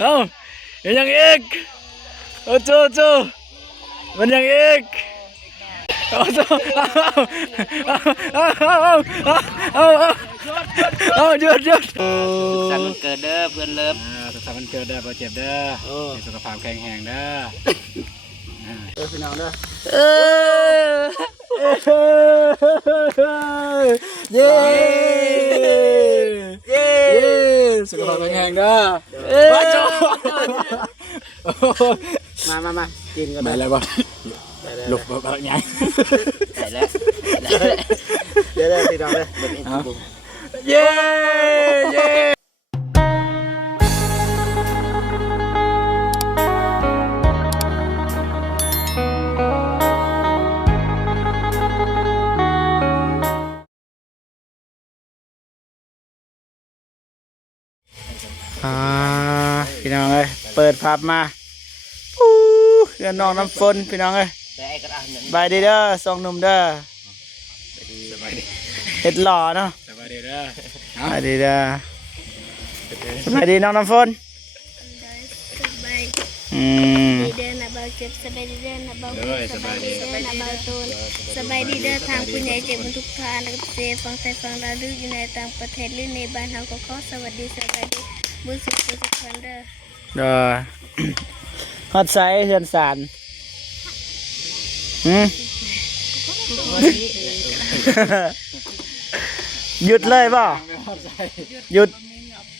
เอายังอีกโอ้โจมันยังอีกโอ้โจเอาหยุดสันวันเกิดเด้อเพื่อนเลิฟสุขสันต์วันเกิดเด้อบ่เจ็บเด้อมีสุขภาพแข็งแรงเด้อพี่น้องเด้อเย้สุขภาพแข็งแรงเด้อมาโจมากินกัน ได้แล้วบ่หลบบ่ยังได้แล้วเดี๋ยวพี่น้องเลยเย้พี่น้องเอ้ยเปิดภาพมาเรือน้องน้ำฝนพี่น้องเอ้ยบายดีเด้อสองหนุ่มเด้อเห็ดหล่อเนาะสบายดีเด้อสบายดีเด้อสบายดีน้องน้ำฝนดีเดินนะเบาเจ็บสบายดีเดินนะเบาสบายดีเดินนะเบาตูนสบายดีเดินทางผู้ใหญ่เจ็บบนทุกทางแล้วก็เสียฟังไทยฟังเราดูอยู่ในต่างประเทศหรือในบ้านเราก็ขอสวัสดีบุญสุขคนเด้อฮอดไซเฮือนสารหยุดเลยป่ะหยุด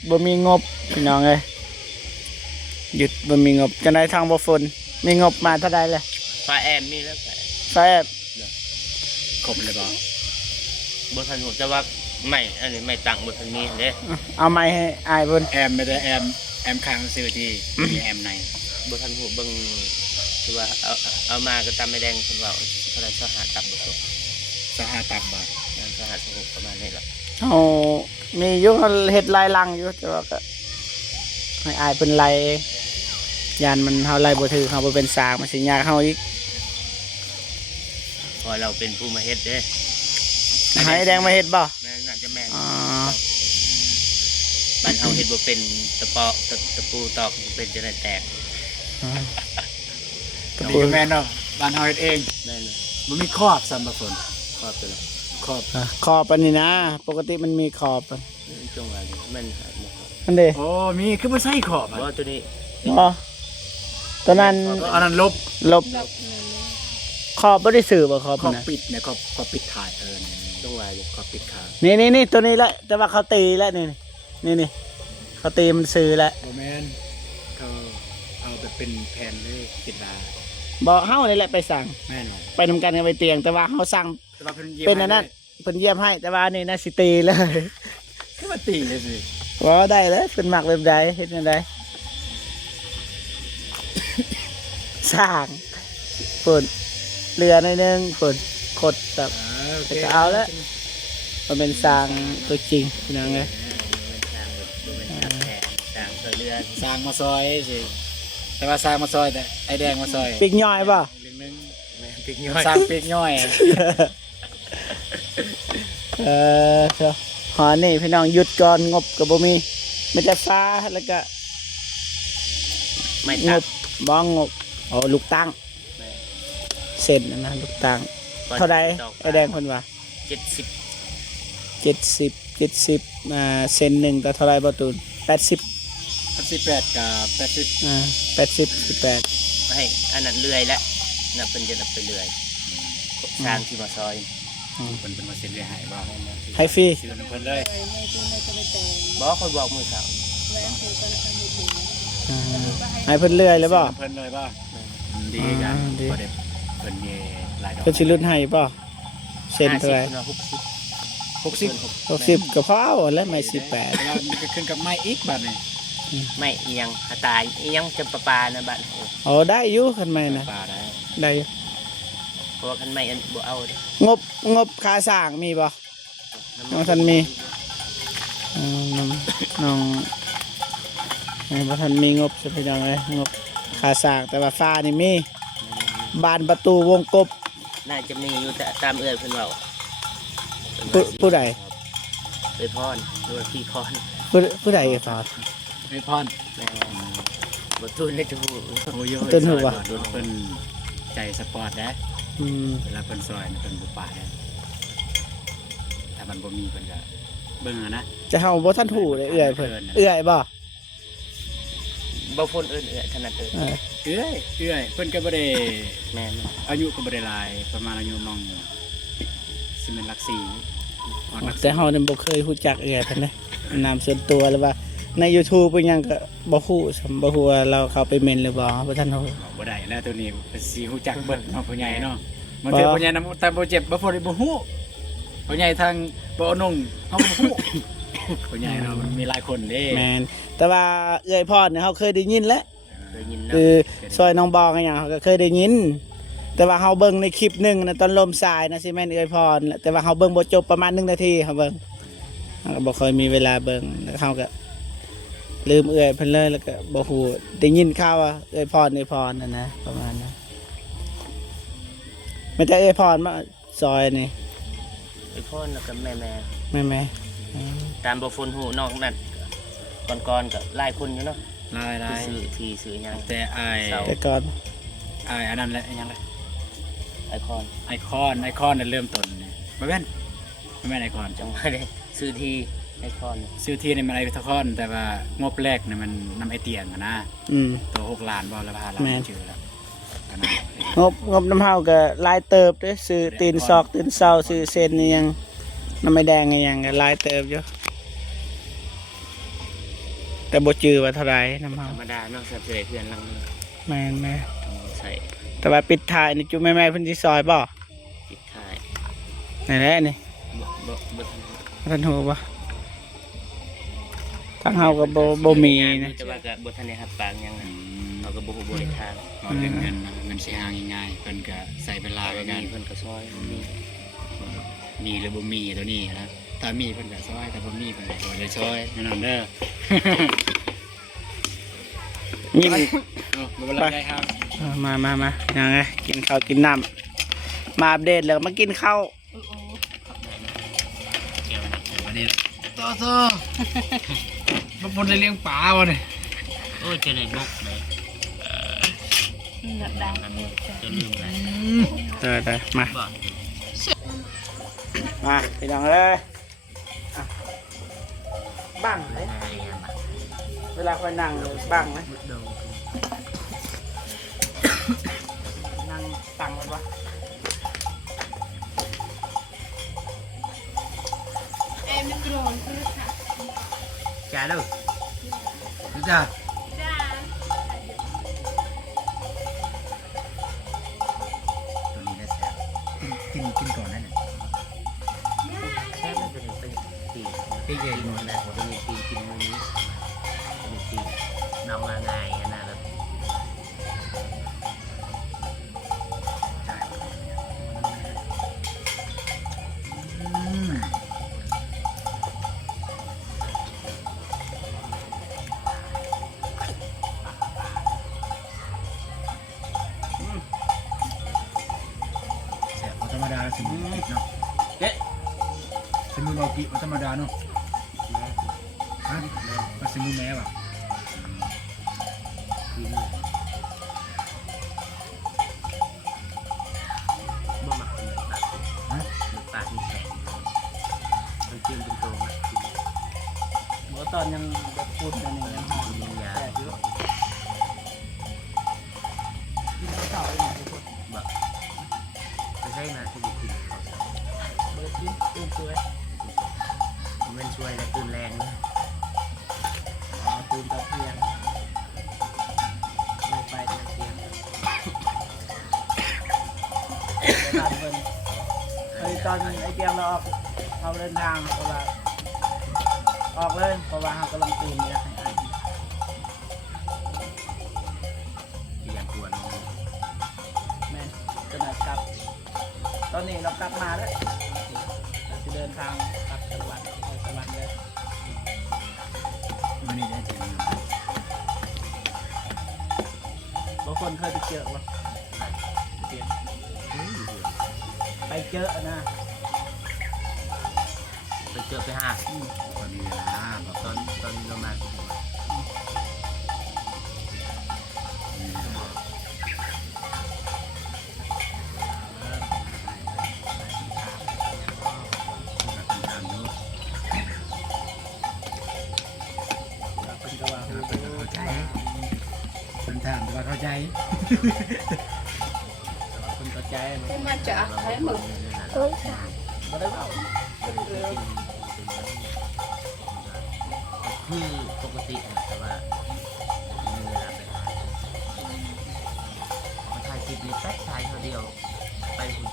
บ่มีงบพี่น้องเลยหยุดบ่มีงบจะได้ทางบ่ฝนมีงบมาเท่าใดเลยไฟแอมมีแล้วไฟแอมครบเลยป่ะบนถนนจะว่าไม่อันนี้ไม่ตังบนถนนนี้เด้เอาไม้ให้อายบนแอมไม่ได้แอมค้างซื้อที่มีแอมในบนถนนเบิ่งคือว่าเอามาก็ตามไม่แดงคนว่าเท่าไรสหาตับบ่ตกสหตับบ่สหาสหประมาณนี้แหละโอ้มียุคเห็ดลายลังอยู่แต่ว่าก็ให้อายเป็นลายยานมันเขาลายบ่ถือเขาบ่เป็นสางมันสิยากเขาอีกพอเราเป็นผู้มาเฮ็ดเด้ให้แดงมาเฮ็ดบ่แม่น่าจะแม่บ้านเฮาเฮ็ดบ่เป็นตะปูตอกเป็นจะได้แตกตะปูแม่นเนาะบ้านเฮาเฮ็ดเองแม่นบ่มีครอบสำหรับฝนครอบไปแล้วขอบอันนี้นะปกติมันมีขอบจงว่ามันอันเด้โอ้มีคือบ่ใส่ขอบบ่ตัวนี้บ่ตัวนั้นอันนั้นลบขอบบ่ได้ซื้อบ่ขอบนะปิดเนี่ยขอบปิดถ่ายจงว่าอยู่ขอบปิดขานี่ตัวนี้แหละแต่ว่าเขาตีแล้วนี่เขาตีมันซื้อแล้วบ่แม่นเขาเอาแบบเป็นแผ่นเลยคิดว่าบ่เฮานี่แหละไปสั่งแม่นไปทำกันไปเตียงแต่ว่าเฮาสั่งเป็นอันนั้นเพิ่นเยี่ยมให้แต่ว่านี่น่าสิตีเลยคือว่าตีเลยสิบ่ได้เลยเพิ่นมักแบบใดเฮ็ดจังได๋สร้างเพิ่นเรือในนึงเพิ่นขดแบบจะเอาแล้วมันเป็นสร้างตัวจริงพี่น้องเอ้ยสร้างมาซอยสิแต่ว่าสร้างมาซอยแต่ไอแดงมาซอยปีกย่อยป่ะสร้างปีกย่อยหอนี่พี่น้องหยุดก่อนงบกับบ่มีไม่จะฟ้าแล้วก็ไม่งบบ้องงบโอ้ลูกตั้งเส้นนะลูกตั้งเท่าไรไอแดงคนว่า70 เส้นหนึ่งก็เท่าไรประตูน80 18กับ80 18ให้อันนั้นเลื่อยแล้วน่ะเพิ่นจะนับไปเลื่อยสร้างที่มาซอยเพิ่นมาเซ็นเรื่อยให้บ่ให้ฟรีซื้อเพิ่นเลยบ่ค่อยบอกมื้อเช้าให้เพิ่นเลื่อยเลยบ่เพิ่นเลยบ่ดีกันบ่ได้เพิ่นมีหลายดอกเพิ่นสิรุ่นให้บ่เส้นเท่าไหร่60ก็พอเอาแล้วไม่18แล้วมันก็ขึ้นกับไม้อีกบัดนี้ไม่เอียงตายเอียงจำปานะบัดอ๋อได้อยู่คันใหม่นะได้เพราะคันใหม่อันบ่เอางบค่าสร้างมีบ่น้องท่านมีน้องบ่ท่านมีงบสิพี่น้องเอ้ยงบค่าสร้างแต่ว่าฟ้านี่มีบานประตูวงกบน่าจะมีอยู่แต่ตามเอื้อยเพิ่นเว้าผู้ใดไปพรหรือว่าพี่พรผู้ใดพร ไอพร แม่บ่ทุนได้ถูก โอ้ย ต้นหัว โดนเพิ่นใจสปอร์ตนะ อืม เวลาเพิ่นซอยเพิ่นบ่ปาดนะถ้ามันบ่มีเพิ่นก็เบิ่งอะนะ จะเฮาบ่ทันถูกเลยเอื้อยเพิ่นเอื้อยบ่ บ่พ้นเอิ้นถนัดเอิ้น เออ เอื้อยเพิ่นก็บ่ได้ แม่น อายุก็บ่ได้หลายประมาณอายุน้องสิเป็นหลัก4ฮอดหลัก แต่เฮานี่บ่เคยรู้จักเอื้อยเพิ่นเลยนามส่วนตัวหรือว่าใน YouTube เป็นหยังก็บ่ฮู้สำบ่ฮู้ว่าเราเข้าไปเม่นหรือบ่บ่ทันฮู้ บ่ได้แล้วตัวนี้เป็นสิฮู้จักเบิดเนาะผู้ใหญ่เนาะบางเทื่อผู้ใหญ่นำแต่บ่เจ็บบ่พอได้บ่ฮู้ผู้ใหญ่ทางบ่เอานุ่งเฮาบ่ฮู้ผู้ใหญ่เนาะมันมีหลายคนเด้ แม่นแต่ว่าเอื้อยพรเนี่ยเฮาเคยได้ยินแล้ว เคยยินเนาะ คือซอยน้องบองอะไรอย่างเขาก็เคยได้ยิน แต่ว่าเขาเบิ่งในคลิปหนึ่งนะตอนลมสายนะสิแม่นเอ้ยพรแต่ว่าเขาเบิ่งบ่จบประมาณ1 นาทีเขาเบิ่งเขาก็บ่ค่อยมีเวลาเบิ่งแล้วเขาก็ลืมเอื้อยเพิ่นเลยแล้วก็บ่ฮู้ได้ยินข่าวว่าเอ้ยพรนั่นนะประมาณนั้นไม่แต่เอ้ยพรมาซอยนี่ ไอ้พ่นแล้วก็แม่ แม่ตามบ่ฟนหูนอกนั้นก่อนๆก็หลายคนอยู่เนาะ หลาย ซื้อที่ซื้อหยัง แต่อาย แต่ก่อน อันนั้นแหละยังไง ไอคอน ไอคอนนั่นเริ่มต้นนี่บ่แม่นไอคอน จังหวะได้ซื้อที่ไอคอน ซื้อที่นี่มันไอคอนแต่ว่างบแรกนี่มันนำไอเตียงอะนะ อืม ตัว6 ล้านบ่แล้วพาล้า แม่ น น ชื่อแล้วก็นั่น งบน้ำเฮาก็หลายเติบเด้อซื้อตีนซอกตีนเซาซื้อเส้นนี่ยังน้ำไม่แดงนี่ยังก็หลายเติบอยู่แต่บ่จื้อว่าเท่าไหร่น้ำเฮา ธรรมดาเนาะสับเสยเพื่อนหลัง แม่น ใส่ แต่ว่าปิดท้ายนี่จุแม่เพิ่นสิซอยบ่ ปิดท้าย ไหนแหละนี่ บ่ทัน ท่านฮู้บ่ทางเฮาก็บ่มีนะ แต่ว่าก็บ่ทันได้รับปากหยัง อื นะ ม เราก็บ่ฮู้บ่ได้ทาง ก็เรื่องเงินนะเงินสิหาง่ายๆเพิ่นก็ใส่เวลาไว้กัน มีเพิ่นก็ซอยมี มีหรือบ่มีตัวนี้นะถ้ามีเพิ่นก็ซอยถ้าบ่มีเพิ่นก็บ่ได้ซอยนั่นนะเด้อ ยิ้ม เอาบ่เป็นไรได้ครับ มายังไงกินข้าวกินน้ำมาอัปเดตแล้วมากินข้าว วันนี้ต่อมาปนเลี้ยงปลาวะเนี่ย โอ้ยจะได้บกเลย แบบดัง จะลืมเลย ได้มา บ่ มาไปน้องเลยอ่ะบ้างเลยเวลาคอยนั่งบ้างไหมนั่งตังมันวะ จ้าลูก จ้าตัวนี้ได้แซ่บกินก่อนนั่นน่ะ แค่มันจะได้เป็นปีใหญ่หมดนะจะมีปีกินมื้อนี้จะมีปีน้องง่ายๆนะแบบ แซ่บธรรมดาสิเนาะเอ๊ะสมุนโอกิธรรมดาเนาะฮะมาสมุนแม่ว่ะ กินบ่มักกินปาก ฮะ ปากนี่แข็งมันกินเป็นตัวมักกิน เมื่อตอนยังแบบพูดนั่นเองยังหอม กินยา แต่ที่ว่ากินข้าวอย่างทุกคน แบบไม่ใช่นะที่กิน เบิร์ดกินตื่นสวย มันช่วยและตื่นแรงนะ ตื่นตอนเที่ยงไม่ไปตอนเที่ยงบ้านเพิ่นเฮ้ยตอนไอ้เกียงเราออกเอาเดินทางเพราะว่าออกเลยเพราะว่าเรากำลังตื่นอยากให้อ่าน ที่ยังควร แม่นจะนัดกลับ ตอนนี้เรากลับมาแล้วเราจะเดินทางกลับจังหวัดไปสวรรค์เลย วันนี้ได้ถึง บางคนเคยไปเจอวะเปลี่ยนไปเจอนะ ไปเจอไปหา วันนี้เวลาแบบ ตอนเรามา ถามแต่ว่าเข้าใจคนเข้าใจ มาจากใช้มึง โอ้ยสา บ่ได้เว้า คือปกตินะแต่ว่ามีเวลาไปถ่ายคลิปนี้แป๊บถ่ายเท่าเดียวไปหุ่น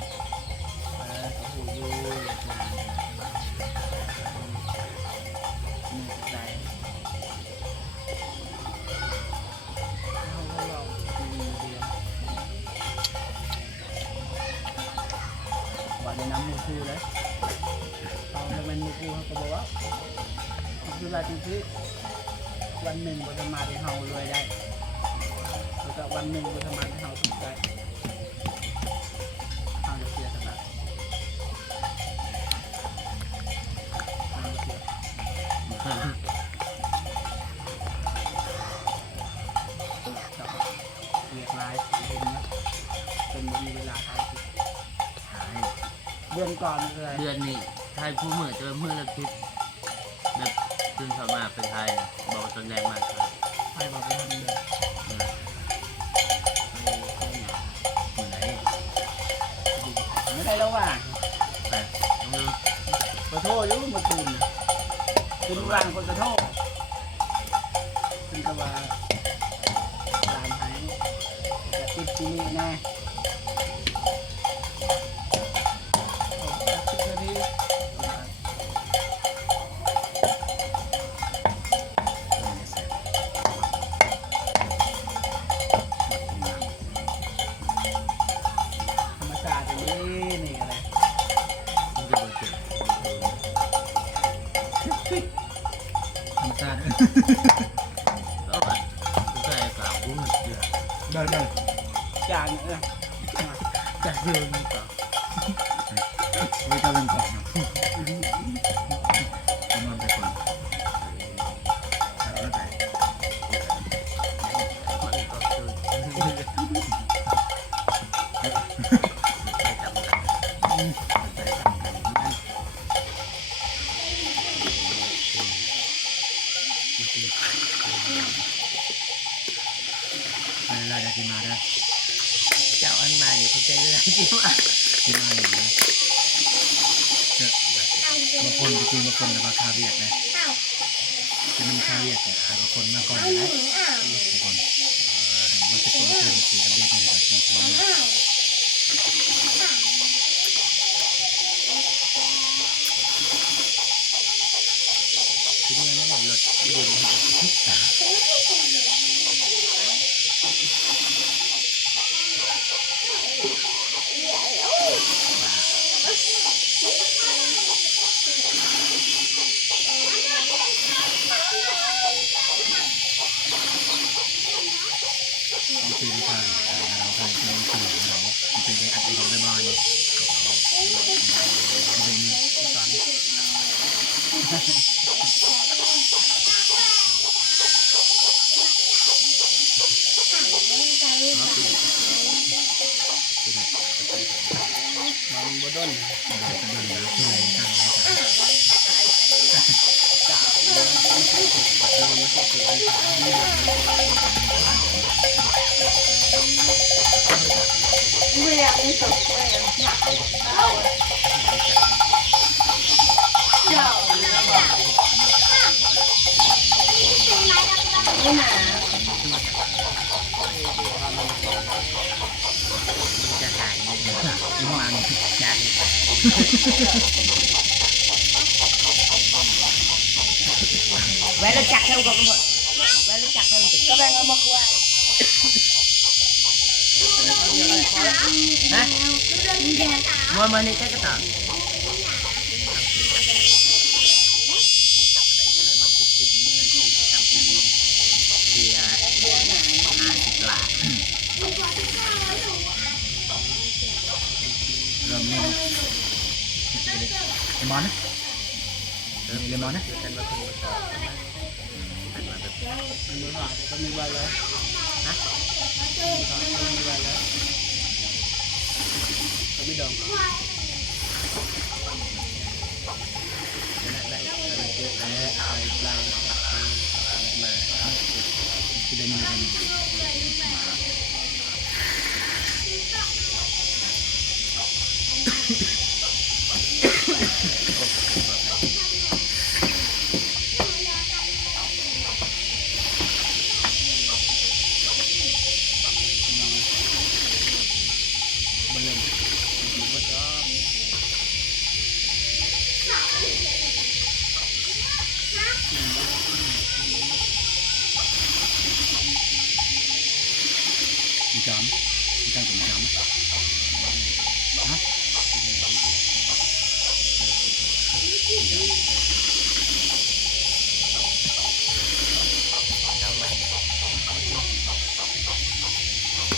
โอ้โหใจว่าในน้ำมูคูเลยเอาเป็นมูคูเขาก็บอกว่าคืออะไรจริงๆวันหนึ่งบนมาที่เฮารวยได้แล้วก็วันหนึ่งบนมาที่เฮาสุขได้เฮาจะเสียสละเฮาจะเสียเรียกลายเป็นนะเป็นมีเวลาทำเดือนก่อนเลย เดือนนี้ถ่ายผู้มือจะเป็นมือละคลิปแบบตื่นเช้ามาไปถ่ายบอกตอนแรงมากครับ ไปบอกไปทำเดือน เหมือนไหน ไม่ได้แล้วว่ะ แต่ต้องดู ขอโทษอยู่เมื่อคืนคืนวันคนขอโทษเป็นกว่าตามหายจะติดที่นี่แน่ธรรมชาติอย่างนี้นี่อะไร มันจะบอกเจ็บ ธรรมชาติ แล้วอ่ะก็ใส่กล่าวผู้มือเดือด ได้จานจากเรื่อง นี่ก็ ไม่ต้องเป็นของประมาณไปก่อนแล้วแต่ มันก็คือไปจำกันไปจำกันนั่น เวลาได้ที่มาได้ เจ้าอันมาเนี่ยเขาใจร้ายจริงว่ะ ที่มาอยู่นะบางคนจริงบางคนแต่ว่าคาเวียดนะจะมันคาเวียดแต่บางคนมาก่อนนะบางคนมันจะตัวคือสีอัปเดตในแบบจริงๆ ทีนี้นั่นแหละหลดดิน มันคือทางเราเคยเป็นสื่อเราเป็นไปอัดในของเดมอนเป็นตอนมันบดนมันจะโดนแล้วที่ไหนต่างๆ ไม่อยากมีสุขเลยอยากเจ้าไม่หนา จะหาย น้ำมัน จาน แว้แล้วจักเท่ากับหมดแว้แล้วจักเท่าติดก็แบ่งเอามาคุยนะมัวมันนี่แค่กระต่ายเริ่มนี่เลมอนนะเลมอนนะ กันมาเป็นต่อกันมาแบบ มันรู้หน่อยก็มีไว้เลยฮะมีไว้เลยก็ไม่ดอง ได้อะไรเยอะแล้วเอาปลามา คือได้มีกัน จำการสมจำฮะ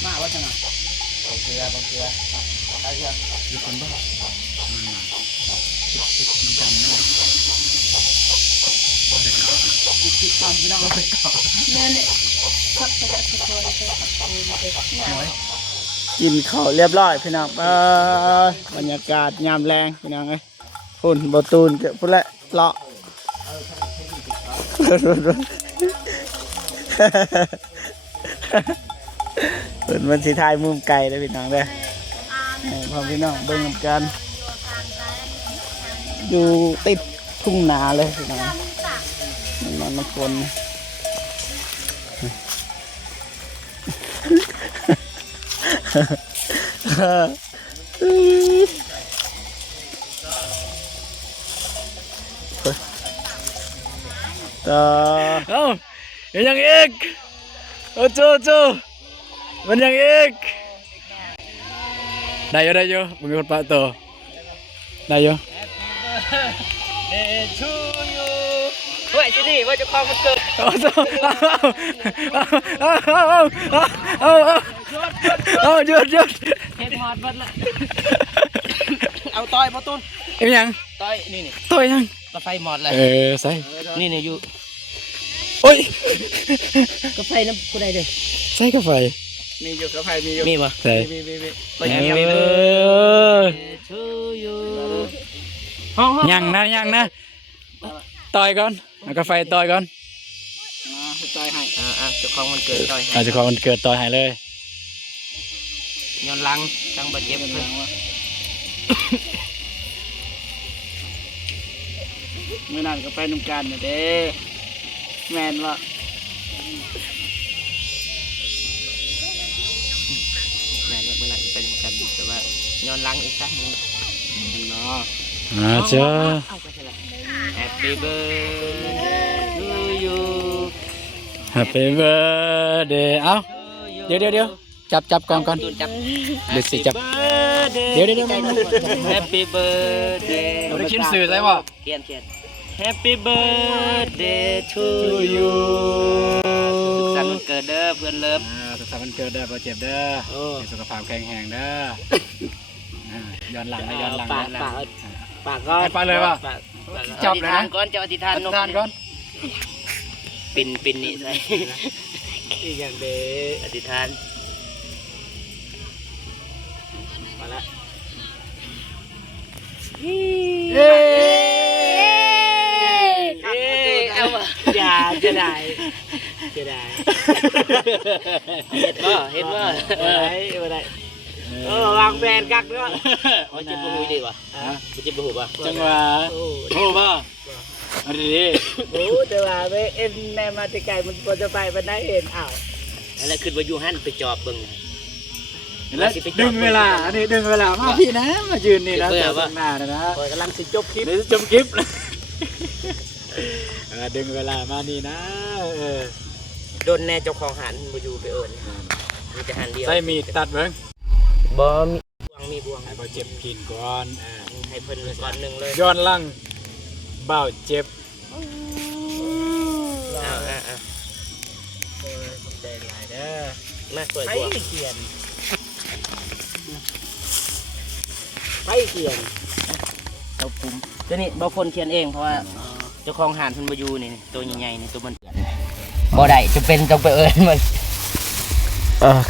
มาว่าจะนะบางเกลือใช่ครับหยุดคนบ้ามันมาติดน้ำดำเนาะติดความไม่ต้องเอาไปเก่า กินข้าวเรียบร้อยพี่น้องบรรยากาศยามแรงพี่น้องเอ้ยฝุ่นบตูนเก็บพุ่นละเลาะฝุ่นมันสีทายมุมไกลเลยพี่น้องเลยพอพี่น้องเบิ่งกันอยู่ติดทุ่งนาเลยพี่น้องมันฝนยังอีกโอ้โจมันยังอีกได้อยู่มึงคนปะโตได้อยู่เฮ้ยสิว่าจะคลองมันเกิดหยุดเฮ็ดหอดบัดละเอาต่อยบ่ตุน ยัง ต่อยนี่ ตัวยัง กาแฟหมดเลยใส่ นี่อยู่ โอ้ย กาแฟน้ำผู้ใดเด้อ ใส่กาแฟ มีอยู่กับใครมีอยู่ มีบ่ ใส่ มี ไปเยี่ยมชูยูยังนะต่อยก่อนเอากาแฟต่อยก่อน ต่อยให้ เจ้าของมันเกิดต่อย อาจจะขอวันเกิดต่อยให้เลย ย้อนหลังจังบาดเจ็บเพิ่น เมื่อนั้นก็ไปนุ่มกันเด้แมนว่า แม่นเมื่อไหร่จะเป็นกันแต่ว่าย้อนหลังอีกสักนึง เนาะเจ้า Happy birthday to you Happy birthday เอ้าเดี๋ยวจับกองก่อน จับ เดี๋ยวสิจับเดี๋ยว Happy birthday เราได้เขียนสื่อใช่ป่ะ เขียน Happy birthday to you สุขสันต์วันเกิดเด้อเพื่อนเลิฟ สุขสันต์วันเกิดเด้อบ่เจ็บเด้อมีสุขภาพแข็งแรงเด้อย้อนหลังนะย้อนหลัง ปากก่อน ไปเลยป่ะ จับเลยนะก่อนจะอธิษฐาน ทานก่อน ปิ่นนี่ใส่ อีกอย่างเด้ อธิษฐาน มาละ เอาวะอย่าจะได้เห็ดบ่ได้วางแผนกักเนาะโอ้ยเจ็บปวดดีวะเจ็บปวดป่ะ จังหวะโอ้ป่ะอันนี้โอ้แต่ว่าไม่เอ็นแม่มาติไก่มันควรจะไปมันได้เห็นอ้าว แล้วขึ้นมาอยู่หันไปจอบเบิ่ง แล้วดึงเวลาอันนี้ดึงเวลามาพี่นะมายืนนี่นะแต่ตรงหน้านะ คอยกำลังสิจบคลิป เดี๋ยวจบคลิปดึงเวลามานี่นะ โดนแน่เจ้าของหันมาอยู่ไปเอิญมีแต่หันเดียว ใส่มีดตัดเบิ้ง บ่มีบวง ให้เบาเจ็บกินก่อน ให้เพิ่นก่อนหนึ่งเลย ย้อนลังเบาเจ็บ ใจหลายเด้อมาสวยบวงเขียนเราปุ่มตัวนี้บางคนเขียนเองเพราะว่าเจ้าของหานเพิ่นบ่อยู่นี่ตัวใหญ่ๆนี่ตัวมันบ่ได้จะเป็นต้องไปเอิญมัน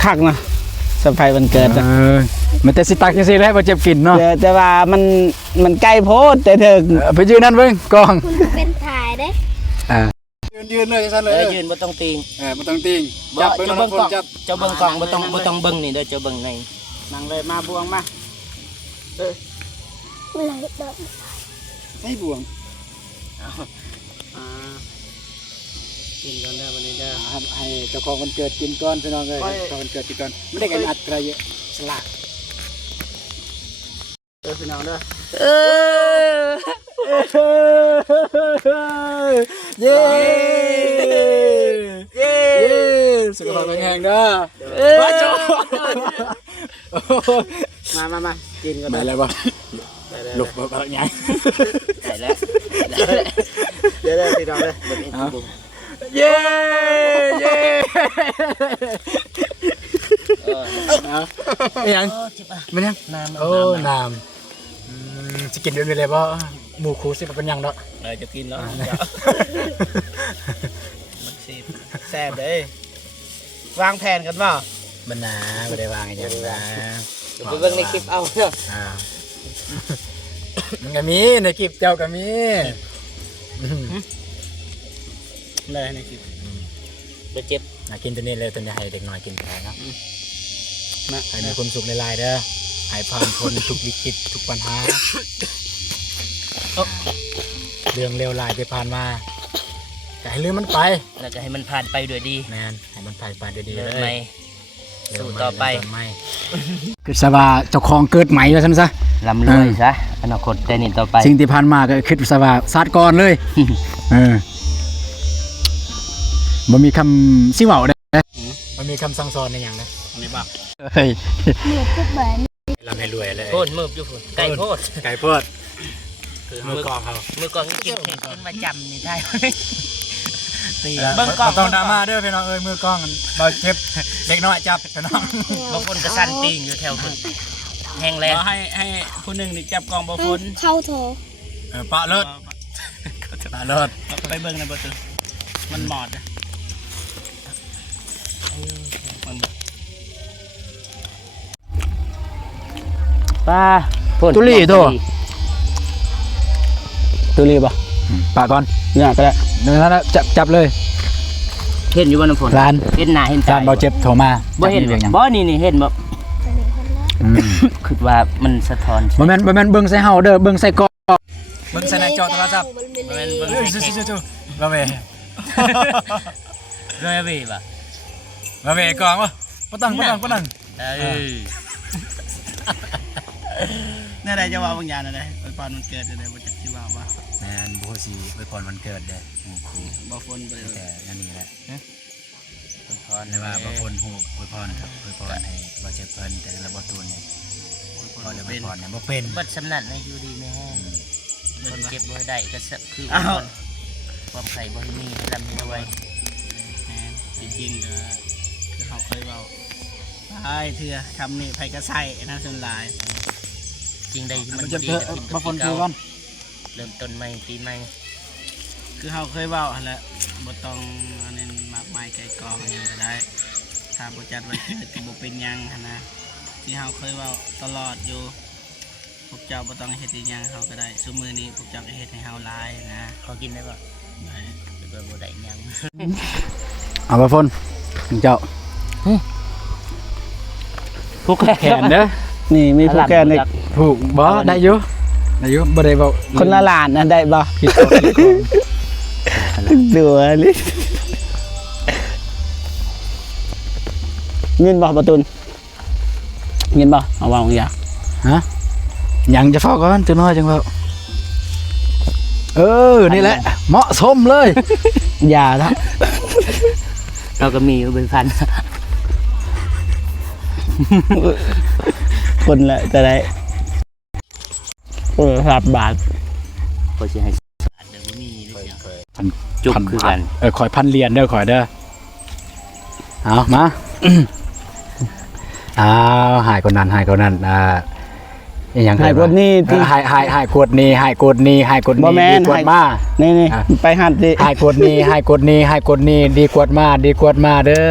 คักนะสะพายวันเกิดนะ มันแต่สิตักจังซี่แหละบ่เจ็บกินเนาะ แต่ว่ามันใกล้โพดแต่ถึง ไปยืนนั่นเบิ่งกอง คุณเป็นถ่ายได้ ยืนเลยจังซั่นเลย ยืนบ่ต้องติง บ่ต้องติง จับเบิ่งกล่องเจ้าเบิ่งกล่องบ่ต้องเบิ่งนี่เด้อเจ้าเบิ่งใน นั่งเลยมาบวงมา ไหลดอก ให้บวง กินกันได้วันนี้ได้ ให้เจ้าของวันเกิดกินก่อนพี่น้องเอ้ยเจ้าของวันเกิดกินก่อนไม่ได้กันอัดอะไรเยอะสละ พี่น้องเด้อเย้ สุขภาพแข็งแรงเด้อมาโจมากินกันได้แล้วบ่ลุกบ่ยัง ได้แล้ว เดี๋ยวพี่น้องเลย เย้เย้ยังมันยัง น้ำ โอ้น้ำจะกินด้วยเลยบ่หมูคูสิเป็นยังดอก จะกินแล้วมันแซ่บเลยวางแผนกันว่า มันนะไม่ได้วางอย่างนะ ไปเบิ่งในคลิปเอาเนาะ มันก็มีในคลิปเจ้าก็มี เลยในคลิป บ่เจ็บ กินตัวนี้เลยตัวนี้ให้เด็กน้อยกินแทนครับให้มีความสุขในลายเด้อให้ผ่านพ้นทุกวิกฤตทุกปัญหาเรื่องเลวร้ายที่ผ่านมาก็ให้ลืมมันไป แล้วก็ให้มันผ่านไปด้วยดี แมนให้มันผ่านไปด้วยดี เดิ เล นไป ย สู้ต่อไป คือสว่าเจ้าของเกิดใหม่แล้วซั่นซะ ร่ำรวยซะอนาคตแต่นี่ต่อไป สิ่งที่ผ่านมาก็คิดสว่าซาดก่อนเลยบ่มีคำสิเว้าได้บ่มีคำสั่งสอนในหยังนะ นี่บ้า เฮ้ย หนูพูดแบบนี้ ลำให้รวยเลย โพดมืบอยู่พุ่นไก่โพด ไก่โพดมือกองเขา มือก่อนก็กินเผ็ดจนมาจำนี่ได้ ตี เบิ่งกล้อง ต้องดราม่าเด้อพี่น้องเอ้ยมือกล้องเบาเจ็บเล็กน้อยจับพี่น้อง บางคนก็สั่นติ่งอยู่แถวพุ่นแห้งแรง ให้ผู้หนึ่งนี่จับกองบอฝน เข้าโถ ปะเลิศปะเลิศ ไปเบิ่งในประตูมันหมอดนะมัน ป้าพุ่น ตุลีป่ะ ปะก่อน เนี่ยก็ได้ เดี๋ยวนั้นจับเลย เห็นอยู่บ่น้ำฝน ร้าน เห็นหน้าเห็นตา ร้านเบาเจ็บโทรมา บ่เห็น จับยัง บ่นี่เห็นบ่ ตัวนี้คนละ คิดว่ามันสะท้อน บ่แม่นเบิ่งใส่เฮาเด้อเบิ่งใส่กล้องเบิ่งใส่ในจอโทรศัพท์ มันเป็น เบิ่ง เอ้ยจู่ๆบ่แม่ ด้วยเว้ยบ่ บ่แม่กล้องบ่ต้อง เนี่ยได้จะว่าบางอย่างอะไรไปปอนมันเกิดอะไรมันจะที่ว่าว่า แม่นบ่สิอวยพรวันเกิดเด้อครู บอฝนไป แต่อันนี้แหละ สะท้อน แต่ว่าบ่คนฮู้อวยพรครับอวยพรให้บ่เจ็บเพิ่นแต่ละบ่ตูนนี่พอได้อวยพรเนี่ยบ่เป็น เบิดสำนักในอยู่ดีแม่คนเก็บบ่ได้ก็คือความไข่บ่มีให้ลำให้รวย จริงๆคือเขาเคยบอกไอ้เถื่อคำนี้ไผก็ใส่นะส่วนหลาย จริงใดที่มัน เจ็บ ดี เถอะ ก็ทิ่ม บ่ฝน เก่า คือก่อน เริ่มต้นใหม่ปีใหม่ คือเขาเคยบอกหั่นแหละบ่ต้องอันนี้มากมายไก่กองอหยังก็ได้ถ้าบ่จัดวันเกิดก็บ่เป็นหยังหั่นนะที่เขาเคยเว้าตลอดอยู่พวกเจ้าบ่ต้องเฮ็ดอีหยังเขาก็ได้ซุมื้อนี้พวกเจ้าก็เฮ็ดให้เฮาหลายนะ ขอกินได้ป่ะ ได้ เปิดบ่ได้ยัง เอาบ่ฝนเจ้า ผูกแข แขนเด้อ นี่มีผู้แก่ใน ผูกบ่ได้อยู่บ่ได้เว้า คนละหลานนะได้บ่ ผิดตัวผิดของ ตัวลิเงินบ่ประตุนเงินบ่เอาวางอย่าง ฮะยังจะเฝ้าก่อนจังน้อยจังเว้านี่แหละเหมาะสมเลย อย่าละ เราก็มีอยู่เป็นพัน คนละจะได้10 บาท ก็สิให้เดี๋ยวบ่มีเลยจุกคือกัน ข่อยพันเหรียญเด้อข่อยเด้อเอามาหายคนนั้นอย่าง ให้คนนี้ที่ หายกดนี้หายกดนี้หายกด บ่ นี้ แม่น ดีกดมา นี่ไปหัดดิ หายกดนี้หายกดนี้หายกดนี้ดีกดมาเด้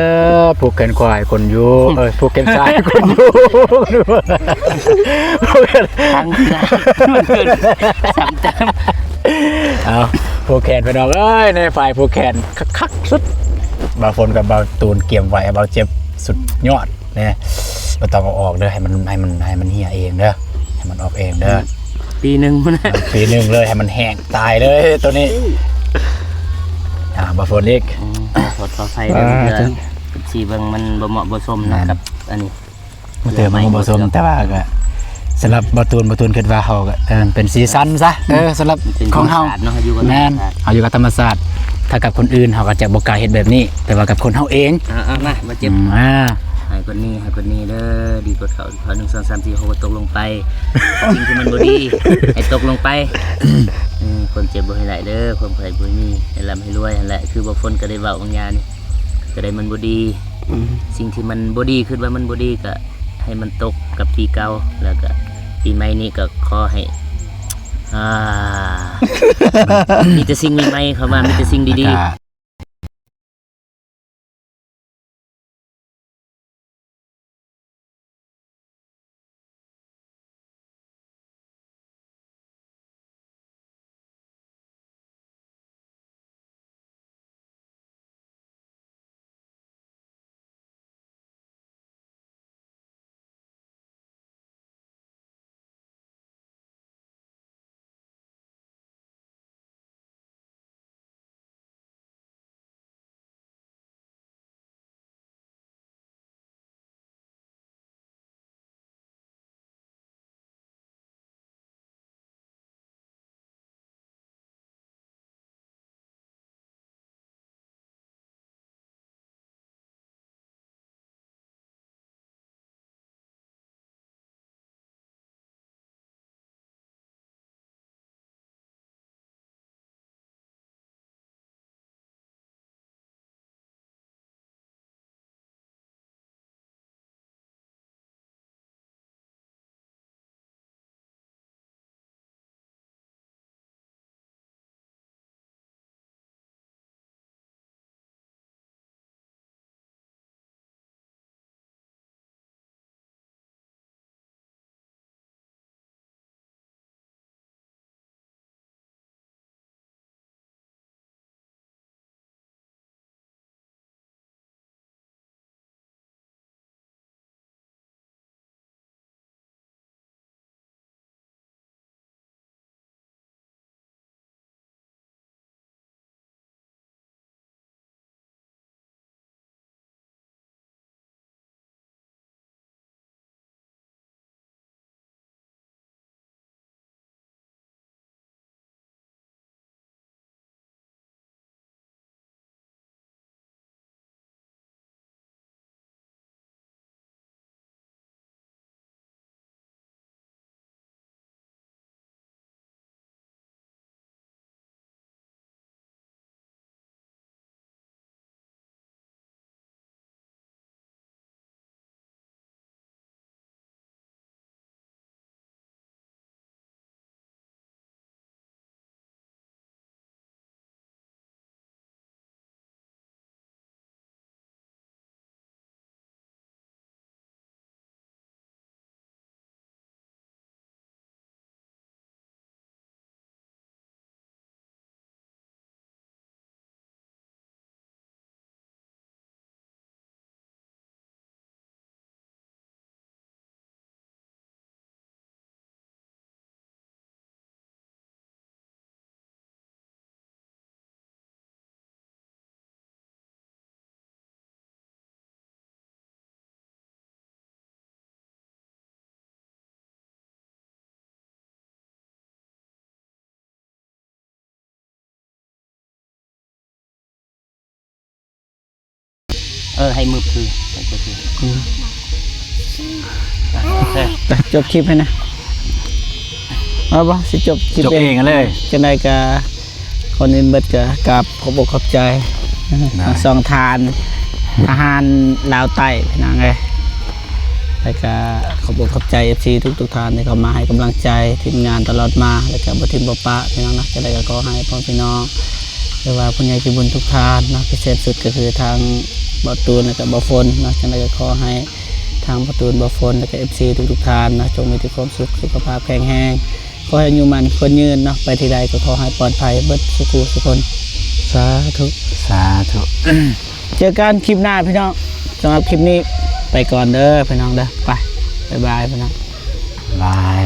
อผูกแขนควายคนอยู่ผูกแขนซ้ายคนอยู่ผูกแขน ทั้งนะมันเกินสามแต้ม เอาผูกแขนไปน้องเอ้ยในฝ่ายผูกแขนคักสุดบาฝนกับบาตูนเกี่ยมไว้บาเจ็บสุดยอดเนี่ยบ่ต้องเอาออกเด้อให้มันเหี่ยเองเด้อให้มันออกเองเด้อ ปีหนึงพุ่นน่ะ ปีหนึงเลยให้มันแห้งตายเลยตัวนี้บาฝนอีก ขอไฟเด้อสีเบิ่งมันบ่เหมาะบ่สมนะครับอันนี้ บ่เติมมันบ่สมแต่ว่าก็สำหรับบาตูนคิดว่าเฮาก็เป็นสีสันซะสำหรับของเฮา เนาะอยู่กับ แม่นเฮาอยู่กับธรรมชาติ ถ้ากับคนอื่นเขาก็จะบ่กล้าเฮ็ดแบบนี้ แต่ว่ากับคนเฮาเอง มาเจ็บ หายคนนี้เด้อดีกว่าเขา1 2 3 4 6ตกลงไปสิ่งที่มันบ่ดีให้ตกลงไปคนเจ็บบ่ให้ไหลเด้อความไผบ่มีให้ร่ำให้รวยนั่นแหละคือบ่ฝนก็ได้เว้าบางอย่างนี่ก็ได้มันบ่ดีสิ่งที่มันบ่ดีคือว่ามันบ่ดีก็ให้มันตกกับปีเก่าแล้วก็ปีใหม่นี้ก็ขอให้มีแต่สิ่งใหม่ๆเข้ามามีแต่สิ่งดีๆให้มือคือให้มือคือโอเค ไปจบคลิปให้นะเอาบ่สิจบคลิป จบเองเลย จังได๋ก็คนอินเบิดก็กราบขอบอกขอบใจทั้งสองทานอาหารลาวใต้พี่น้องเอ้ยแล้วก็ขอบอกขอบใจ FC ทุกท่านที่เข้ามาให้กำลังใจทีมงานตลอดมาแล้วก็บ่ทิมบ่ปะพี่น้องนะจังได๋ก็ขอให้พ่อพี่น้องหรือว่าผู้ใหญ่ใจบุญทุกท่านนะพิเศษสุดก็คือทางบ่ตูนแล้วก็บ่ฝนนะจังได๋ก็ขอให้ทางบ่ตูนบ่ฝนแล้วก็ FC ทุกท่านนะจงมีแต่ความสุขสุขภาพแข็งแรงขอให้อยู่มันคนยืนเนาะไปที่ใดก็ขอให้ปลอดภัยเบิดสุขทุกคนสาธุ สาธุ เจอกันคลิปหน้าพี่น้องสำหรับคลิปนี้ไปก่อนเด้อพี่น้องเด้อไปบ๊ายบายพี่น้อง บาย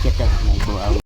เจ็ดเด้อไหนบ่เอา